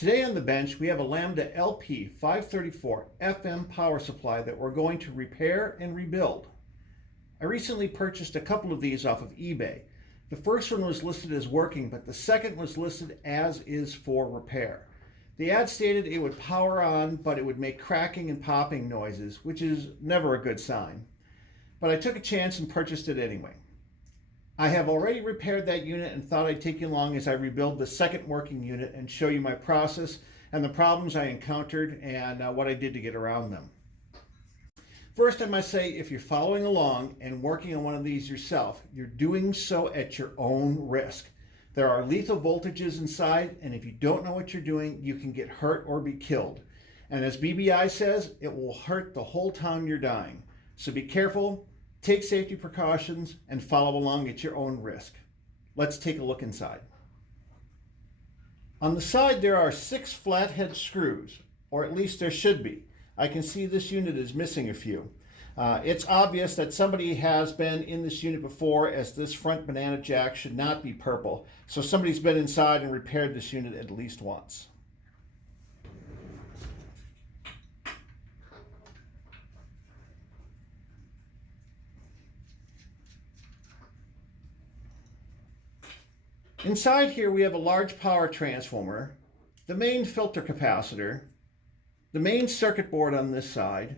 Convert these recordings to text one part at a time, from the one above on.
Today on the bench, we have a Lambda LP-534Fm power supply that we're going to repair and rebuild. I recently purchased a couple of these off of eBay. The first one was listed as working, but the second was listed as is for repair. The ad stated it would power on, but it would make cracking and popping noises, which is never a good sign. But I took a chance and purchased it anyway. I have already repaired that unit and thought I'd take you along as I rebuild the second working unit and show you my process and the problems I encountered and what I did to get around them. First, I must say, if you're following along and working on one of these yourself, you're doing so at your own risk. There are lethal voltages inside, and if you don't know what you're doing, you can get hurt or be killed. And as BBI says, it will hurt the whole time you're dying. So be careful. Take safety precautions and follow along at your own risk. Let's take a look inside. On the side there are 6 flathead screws, or at least there should be. I can see this unit is missing a few. It's obvious that somebody has been in this unit before, as this front banana jack should not be purple. So somebody's been inside and repaired this unit at least once. Inside here we have a large power transformer, the main filter capacitor, the main circuit board on this side,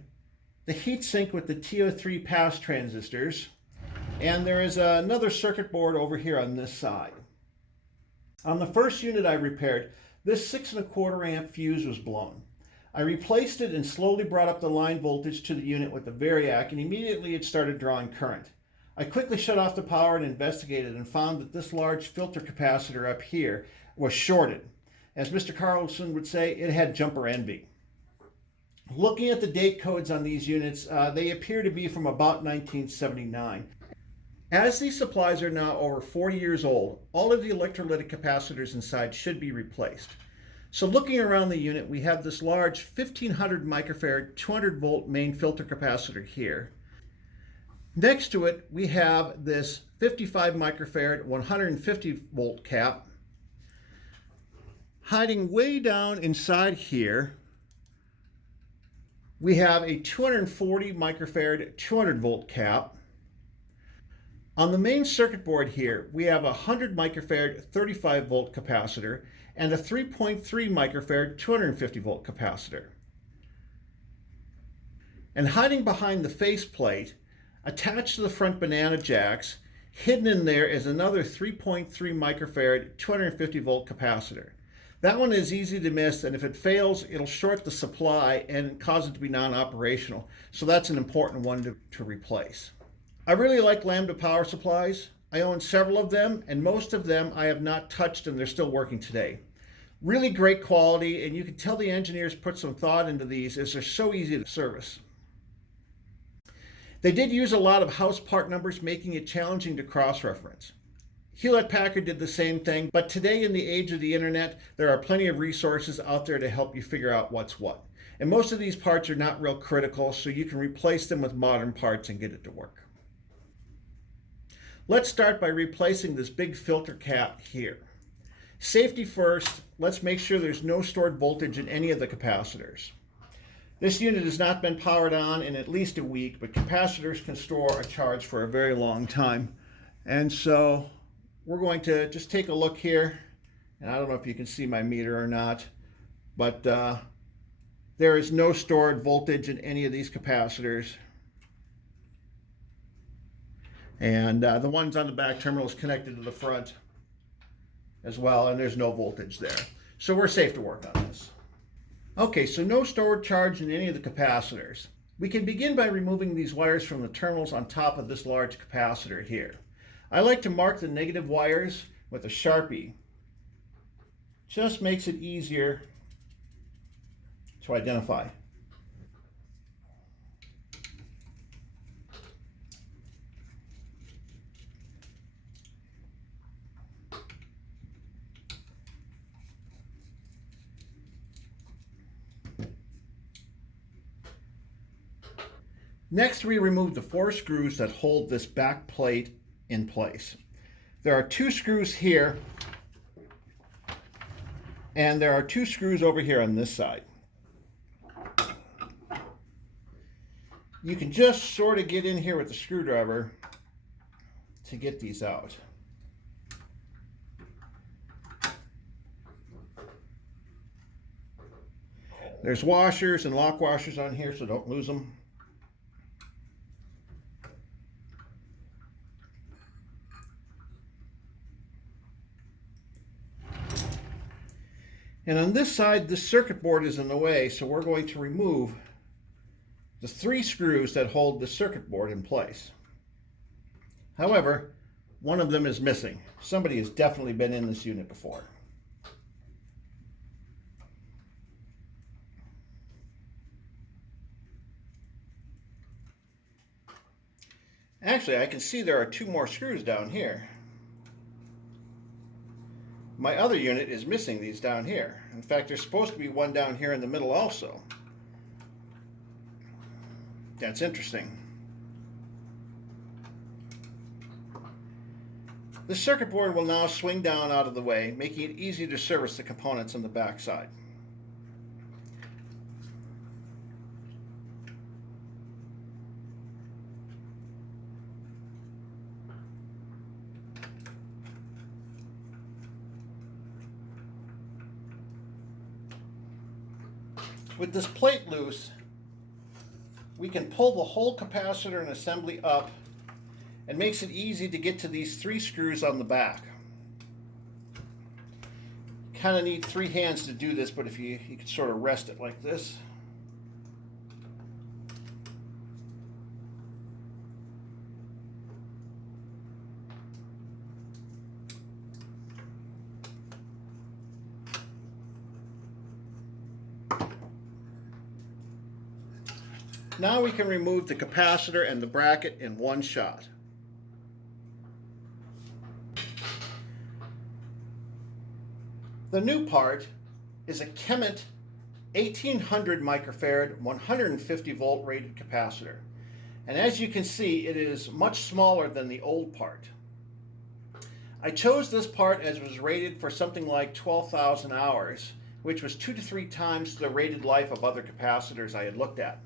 the heatsink with the TO3 pass transistors, and there is another circuit board over here on this side. On the first unit I repaired, this 6¼ amp fuse was blown. I replaced it and slowly brought up the line voltage to the unit with the variac, and immediately it started drawing current. I quickly shut off the power and investigated and found that this large filter capacitor up here was shorted. As Mr. Carlson would say, it had jumper envy. Looking at the date codes on these units, they appear to be from about 1979. As these supplies are now over 40 years old, all of the electrolytic capacitors inside should be replaced. So looking around the unit, we have this large 1500 microfarad 200 volt main filter capacitor here. Next to it, we have this 55 microfarad 150 volt cap. Hiding way down inside here, we have a 240 microfarad 200 volt cap. On the main circuit board here, we have a 100 microfarad 35 volt capacitor and a 3.3 microfarad 250 volt capacitor. And hiding behind the faceplate, attached to the front banana jacks, hidden in there is another 3.3 microfarad 250 volt capacitor. That one is easy to miss, and if it fails, it'll short the supply and cause it to be non-operational. So that's an important one to replace. I really like Lambda power supplies. I own several of them, and most of them I have not touched, and they're still working today. Really great quality, and you can tell the engineers put some thought into these as they're so easy to service. They did use a lot of house part numbers, making it challenging to cross-reference. Hewlett-Packard did the same thing, but today in the age of the internet, there are plenty of resources out there to help you figure out what's what. And most of these parts are not real critical, so you can replace them with modern parts and get it to work. Let's start by replacing this big filter cap here. Safety first, let's make sure there's no stored voltage in any of the capacitors. This unit has not been powered on in at least a week, but capacitors can store a charge for a very long time. And so we're going to just take a look here. And I don't know if you can see my meter or not, but there is no stored voltage in any of these capacitors. And the ones on the back terminal is connected to the front as well, and there's no voltage there. So we're safe to work on this. Okay, so no stored charge in any of the capacitors. We can begin by removing these wires from the terminals on top of this large capacitor here. I like to mark the negative wires with a Sharpie. Just makes it easier to identify. Next, we remove the 4 screws that hold this back plate in place. There are 2 screws here And there are 2 screws over here on this side. You can just sort of get in here with the screwdriver to get these out. There's washers and lock washers on here, so don't lose them. And on this side, the circuit board is in the way, so we're going to remove the 3 screws that hold the circuit board in place. However, one of them is missing. Somebody has definitely been in this unit before. Actually, I can see there are 2 more screws down here. My other unit is missing these down here. In fact, there's supposed to be one down here in the middle also. That's interesting. The circuit board will now swing down out of the way, making it easy to service the components on the back side. With this plate loose, we can pull the whole capacitor and assembly up, and makes it easy to get to these 3 screws on the back. Kind of need 3 hands to do this, but if you can sort of rest it like this. Now we can remove the capacitor and the bracket in one shot. The new part is a Kemet 1800 microfarad 150 volt rated capacitor. And as you can see, it is much smaller than the old part. I chose this part as it was rated for something like 12,000 hours, which was 2 to 3 times the rated life of other capacitors I had looked at.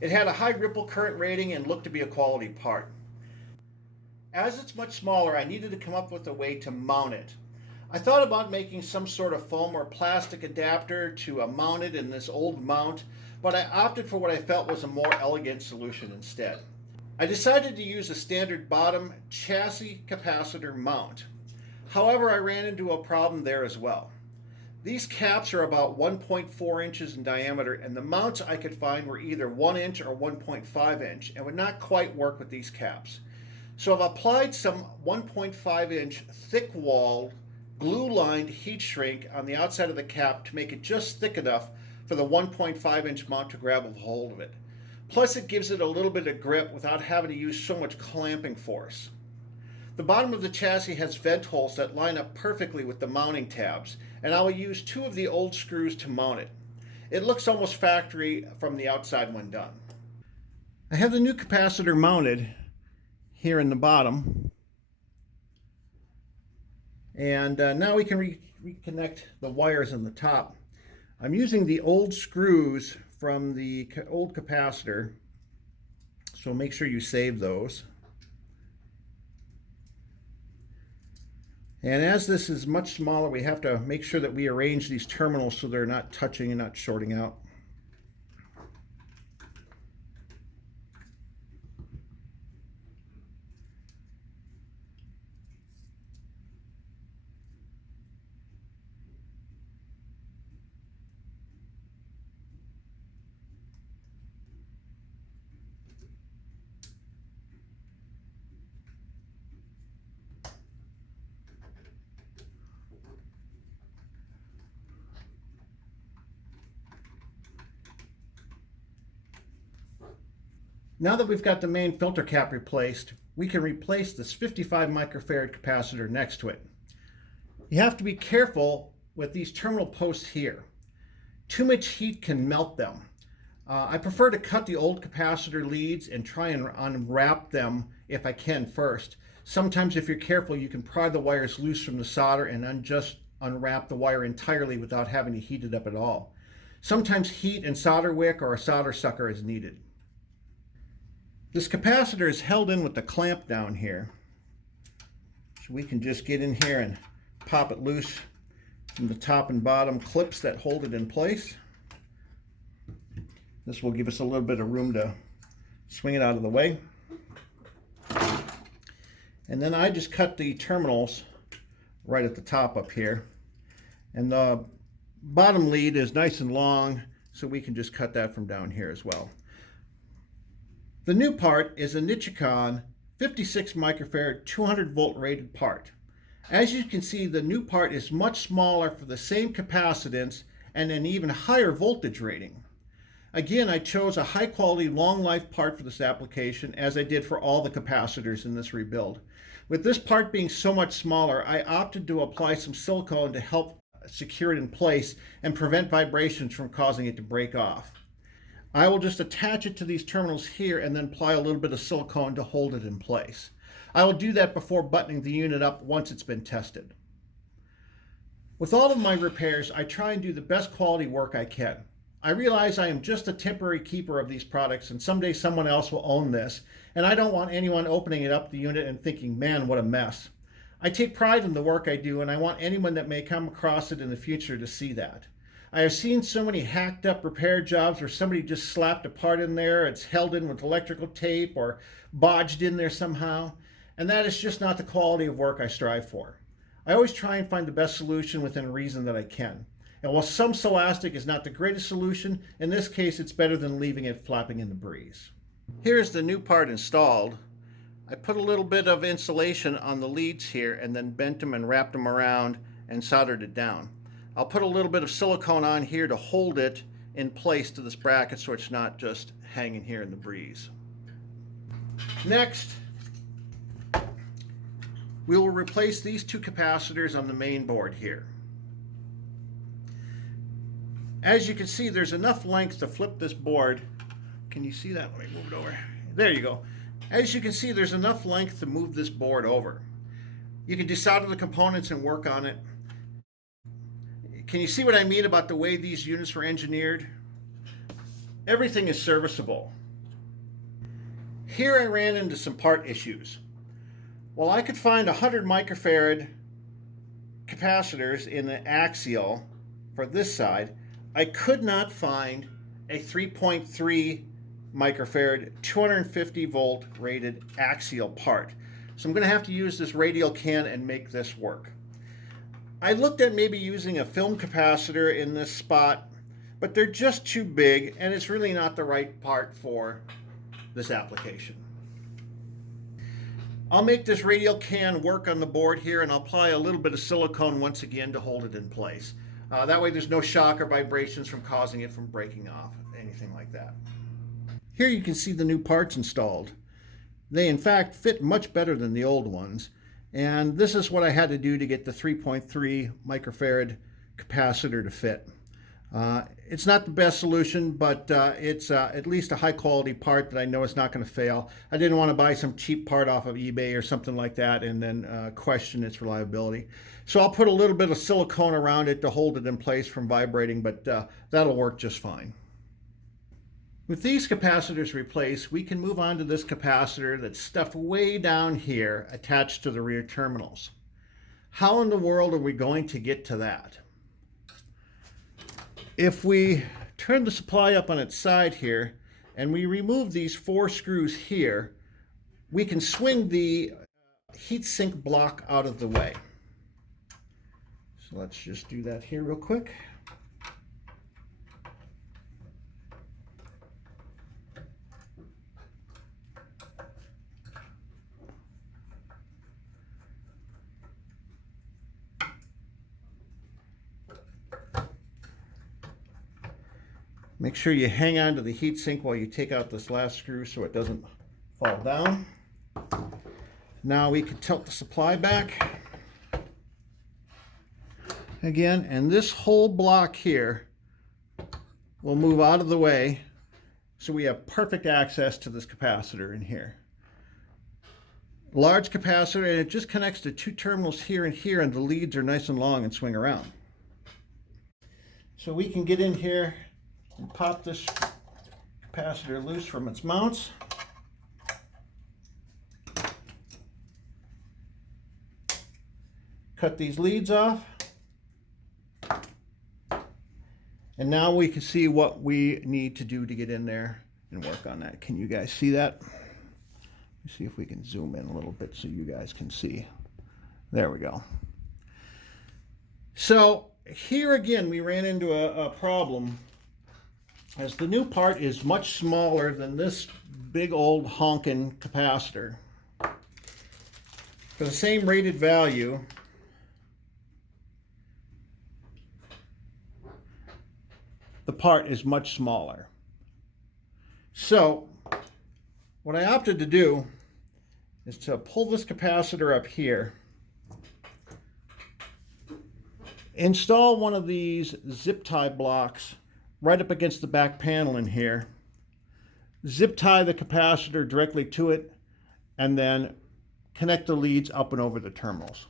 It had a high ripple current rating and looked to be a quality part. As it's much smaller, I needed to come up with a way to mount it. I thought about making some sort of foam or plastic adapter to mount it in this old mount, but I opted for what I felt was a more elegant solution instead. I decided to use a standard bottom chassis capacitor mount. However, I ran into a problem there as well. These caps are about 1.4 inches in diameter, and the mounts I could find were either 1 inch or 1.5 inch and would not quite work with these caps. So I've applied some 1.5 inch thick-walled, glue-lined heat shrink on the outside of the cap to make it just thick enough for the 1.5 inch mount to grab a hold of it. Plus, it gives it a little bit of grip without having to use so much clamping force. The bottom of the chassis has vent holes that line up perfectly with the mounting tabs, and I will use 2 of the old screws to mount it. It looks almost factory from the outside when done. I have the new capacitor mounted here in the bottom, and now we can reconnect the wires on the top. I'm using the old screws from the old capacitor, so make sure you save those. And as this is much smaller, we have to make sure that we arrange these terminals so they're not touching and not shorting out. Now that we've got the main filter cap replaced, we can replace this 55 microfarad capacitor next to it. You have to be careful with these terminal posts here. Too much heat can melt them. I prefer to cut the old capacitor leads and try and unwrap them if I can first. Sometimes if you're careful, you can pry the wires loose from the solder and unwrap the wire entirely without having to heat it up at all. Sometimes heat and solder wick or a solder sucker is needed. This capacitor is held in with the clamp down here. So we can just get in here and pop it loose from the top and bottom clips that hold it in place. This will give us a little bit of room to swing it out of the way. And then I just cut the terminals right at the top up here. And the bottom lead is nice and long, so we can just cut that from down here as well. The new part is a Nichicon 56 microfarad 200 volt rated part. As you can see, the new part is much smaller for the same capacitance and an even higher voltage rating. Again, I chose a high quality long life part for this application, as I did for all the capacitors in this rebuild. With this part being so much smaller, I opted to apply some silicone to help secure it in place and prevent vibrations from causing it to break off. I will just attach it to these terminals here and then apply a little bit of silicone to hold it in place. I will do that before buttoning the unit up once it's been tested. With all of my repairs, I try and do the best quality work I can. I realize I am just a temporary keeper of these products, and someday someone else will own this, and I don't want anyone opening it up the unit and thinking, man, what a mess. I take pride in the work I do, and I want anyone that may come across it in the future to see that. I have seen so many hacked up repair jobs where somebody just slapped a part in there, it's held in with electrical tape or bodged in there somehow, and that is just not the quality of work I strive for. I always try and find the best solution within reason that I can. And while some Solastic is not the greatest solution, in this case it's better than leaving it flapping in the breeze. Here's the new part installed. I put a little bit of insulation on the leads here and then bent them and wrapped them around and soldered it down. I'll put a little bit of silicone on here to hold it in place to this bracket so it's not just hanging here in the breeze. Next, we will replace these two capacitors on the main board here. As you can see, there's enough length to flip this board. Can you see that? Let me move it over. There you go. As you can see, there's enough length to move this board over. You can desolder the components and work on it. Can you see what I mean about the way these units were engineered? Everything is serviceable. Here I ran into some part issues. While I could find 100 microfarad capacitors in the axial for this side, I could not find a 3.3 microfarad 250 volt rated axial part. So I'm going to have to use this radial can and make this work. I looked at maybe using a film capacitor in this spot, but they're just too big and it's really not the right part for this application. I'll make this radial can work on the board here, and I'll apply a little bit of silicone once again to hold it in place. That way there's no shock or vibrations from causing it from breaking off, anything like that. Here you can see the new parts installed. They in fact fit much better than the old ones, and this is what I had to do to get the 3.3 microfarad capacitor to fit. It's not the best solution, but it's at least a high quality part that I know is not going to fail. I didn't want to buy some cheap part off of eBay or something like that and then question its reliability. So I'll put a little bit of silicone around it to hold it in place from vibrating, but that'll work just fine. With these capacitors replaced, we can move on to this capacitor that's stuffed way down here attached to the rear terminals. How in the world are we going to get to that? If we turn the supply up on its side here and we remove these 4 screws here, we can swing the heatsink block out of the way. So let's just do that here real quick. Make sure you hang on to the heatsink while you take out this last screw so it doesn't fall down. Now we can tilt the supply back again, and this whole block here will move out of the way so we have perfect access to this capacitor in here. Large capacitor, and it just connects to two terminals here and here, and the leads are nice and long and swing around. So we can get in here and pop this capacitor loose from its mounts. Cut these leads off. And now we can see what we need to do to get in there and work on that. Can you guys see that? Let's see if we can zoom in a little bit so you guys can see. There we go. So here again, we ran into a problem, as the new part is much smaller than this big old honking capacitor. For the same rated value, the part is much smaller. So what I opted to do is to pull this capacitor up here, install one of these zip tie blocks right up against the back panel in here, zip tie the capacitor directly to it, and then connect the leads up and over the terminals.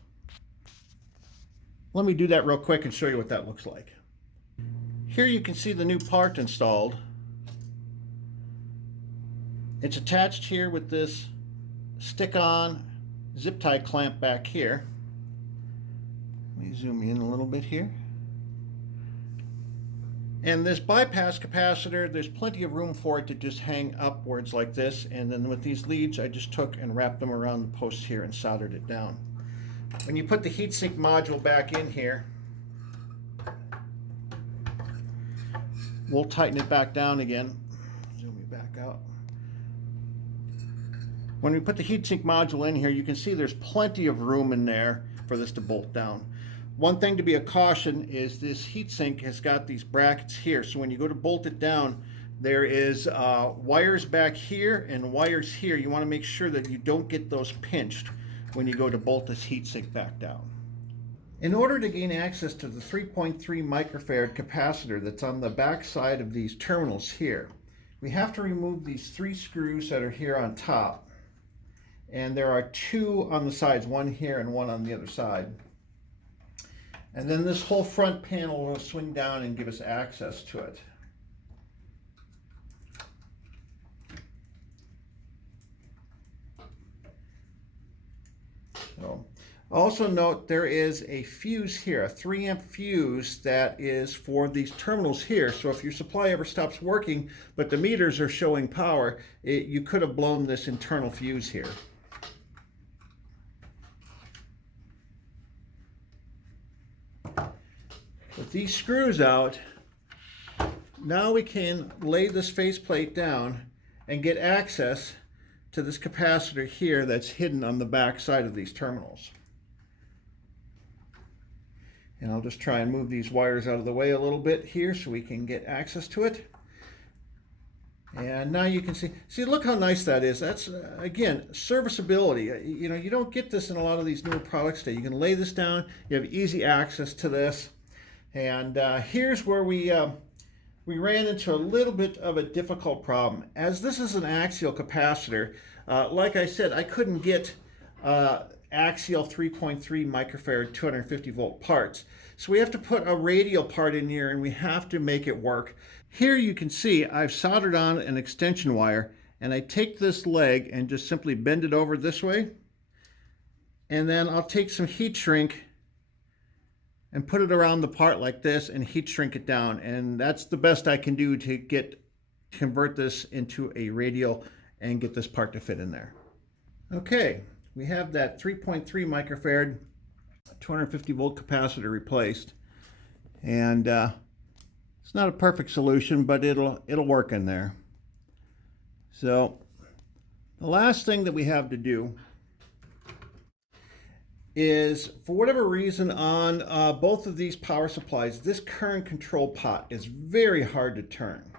Let me do that real quick and show you what that looks like. Here you can see the new part installed. It's attached here with this stick-on zip tie clamp back here. Let me zoom in a little bit here. And this bypass capacitor, there's plenty of room for it to just hang upwards like this, and then with these leads I just took and wrapped them around the post here and soldered it down. When you put the heatsink module back in here, we'll tighten it back down again. Zoom me back out. When we put the heatsink module in here, you can see there's plenty of room in there for this to bolt down. One thing to be a caution is this heatsink has got these brackets here, so when you go to bolt it down, there is wires back here and wires here. You want to make sure that you don't get those pinched when you go to bolt this heatsink back down. In order to gain access to the 3.3 microfarad capacitor that's on the back side of these terminals here, we have to remove these 3 screws that are here on top. And there are 2 on the sides, one here and one on the other side. And then this whole front panel will swing down and give us access to it. So, also note there is a fuse here, a 3 amp fuse that is for these terminals here. So if your supply ever stops working, but the meters are showing power, you could have blown this internal fuse here. With these screws out, now we can lay this faceplate down and get access to this capacitor here that's hidden on the back side of these terminals. And I'll just try and move these wires out of the way a little bit here so we can get access to it. And now you can see, look how nice that is. That's, again, serviceability. You know, you don't get this in a lot of these newer products today. You can lay this down, you have easy access to this. And here's where we ran into a little bit of a difficult problem. As this is an axial capacitor, like I said, I couldn't get axial 3.3 microfarad 250 volt parts. So we have to put a radial part in here and we have to make it work. Here you can see I've soldered on an extension wire, and I take this leg and just simply bend it over this way. And then I'll take some heat shrink and put it around the part like this and heat shrink it down. And that's the best I can do to convert this into a radial and get this part to fit in there. Okay, we have that 3.3 microfarad 250 volt capacitor replaced. And it's not a perfect solution, but it'll work in there. So the last thing that we have to do is, for whatever reason, on both of these power supplies, this current control pot is very hard to turn.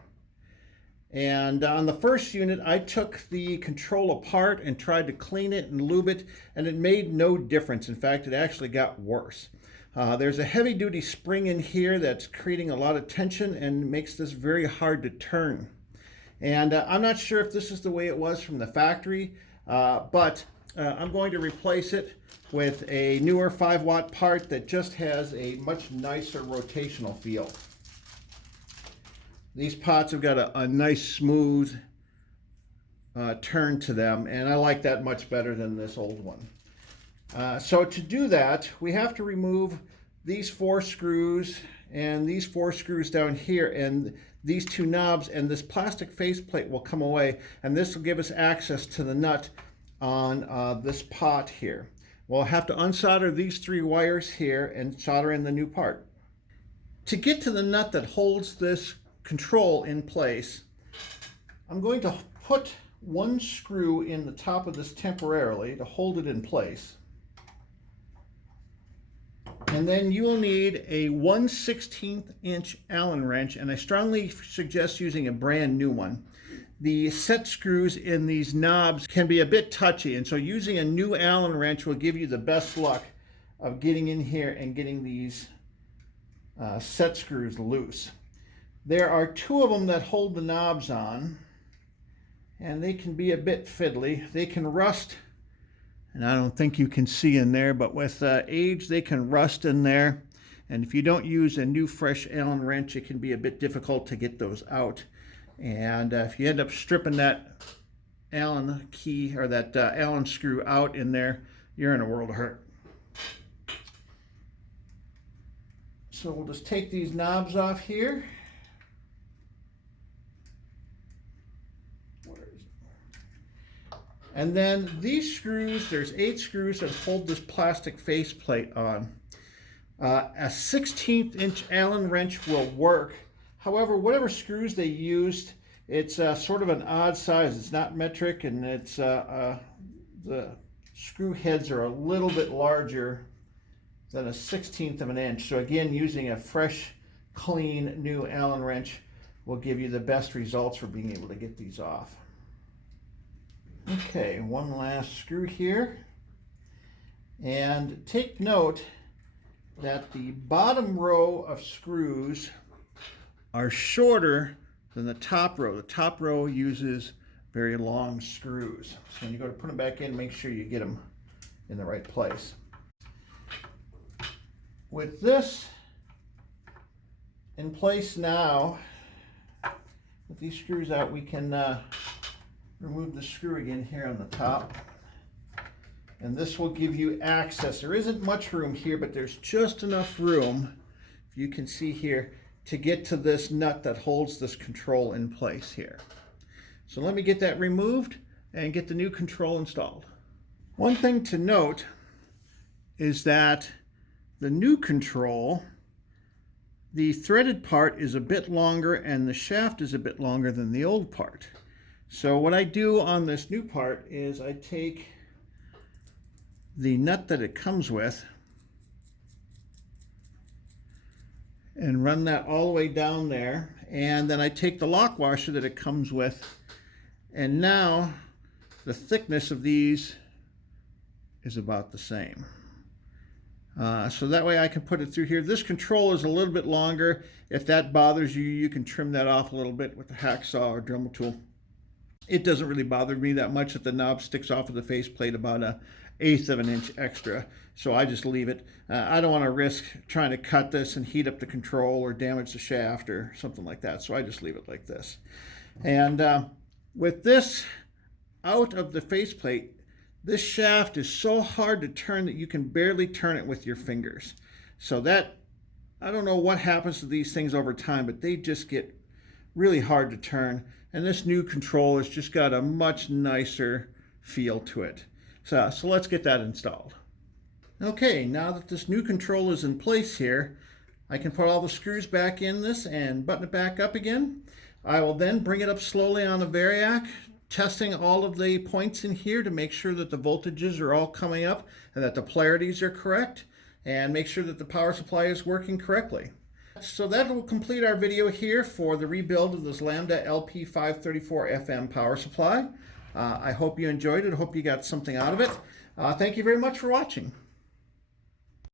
And on the first unit, I took the control apart and tried to clean it and lube it, and it made no difference. In fact, it actually got worse. There's a heavy-duty spring in here that's creating a lot of tension and makes this very hard to turn. And I'm not sure if this is the way it was from the factory, but I'm going to replace it with a newer 5-watt part that just has a much nicer rotational feel. These pots have got a nice smooth turn to them, and I like that much better than this old one. So to do that, we have to remove these 4 screws and these 4 screws down here, and these 2 knobs, and this plastic faceplate will come away, and this will give us access to the nut on this pot here. We'll have to unsolder these 3 wires here and solder in the new part. To get to the nut that holds this control in place, I'm going to put 1 screw in the top of this temporarily to hold it in place. And then you will need a 1/16 inch Allen wrench, and I strongly suggest using a brand new one. The set screws in these knobs can be a bit touchy, and so using a new Allen wrench will give you the best luck of getting in here and getting these set screws loose. There are 2 of them that hold the knobs on, and they can be a bit fiddly. They can rust, and I don't think you can see in there, but with age they can rust in there, and if you don't use a new fresh Allen wrench, it can be a bit difficult to get those out. And if you end up stripping that Allen key or that Allen screw out in there, you're in a world of hurt. So we'll just take these knobs off here. And then these screws, there's 8 screws that hold this plastic faceplate on. A 1/16 inch Allen wrench will work. However, whatever screws they used, it's sort of an odd size. It's not metric, and it's the screw heads are a little bit larger than a 1/16 of an inch. So again, using a fresh, clean, new Allen wrench will give you the best results for being able to get these off. Okay, one last screw here. And take note that the bottom row of screws are shorter than the top row. The top row uses very long screws. So when you go to put them back in, make sure you get them in the right place. With this in place now, with these screws out, we can remove the screw again here on the top. And this will give you access. There isn't much room here, but there's just enough room, if you can see here, to get to this nut that holds this control in place here. So let me get that removed and get the new control installed. One thing to note is that the new control, the threaded part is a bit longer and the shaft is a bit longer than the old part. So what I do on this new part is I take the nut that it comes with and run that all the way down there, and then I take the lock washer that it comes with, and now the thickness of these is about the same. So that way I can put it through here. This control is a little bit longer. If that bothers you, you can trim that off a little bit with a hacksaw or Dremel tool. It doesn't really bother me that much that the knob sticks off of the faceplate about 1/8 of an inch extra, so I just leave it. I don't want to risk trying to cut this and heat up the control or damage the shaft or something like that, so I just leave it like this. And with this out of the faceplate, this shaft is so hard to turn that you can barely turn it with your fingers. So that, I don't know what happens to these things over time, but they just get really hard to turn. And this new control has just got a much nicer feel to it. So let's get that installed. Okay, now that this new control is in place here, I can put all the screws back in this and button it back up again. I will then bring it up slowly on the variac, testing all of the points in here to make sure that the voltages are all coming up and that the polarities are correct, and make sure that the power supply is working correctly. So that will complete our video here for the rebuild of this Lambda LP-534Fm power supply. I hope you enjoyed it. I hope you got something out of it. Thank you very much for watching.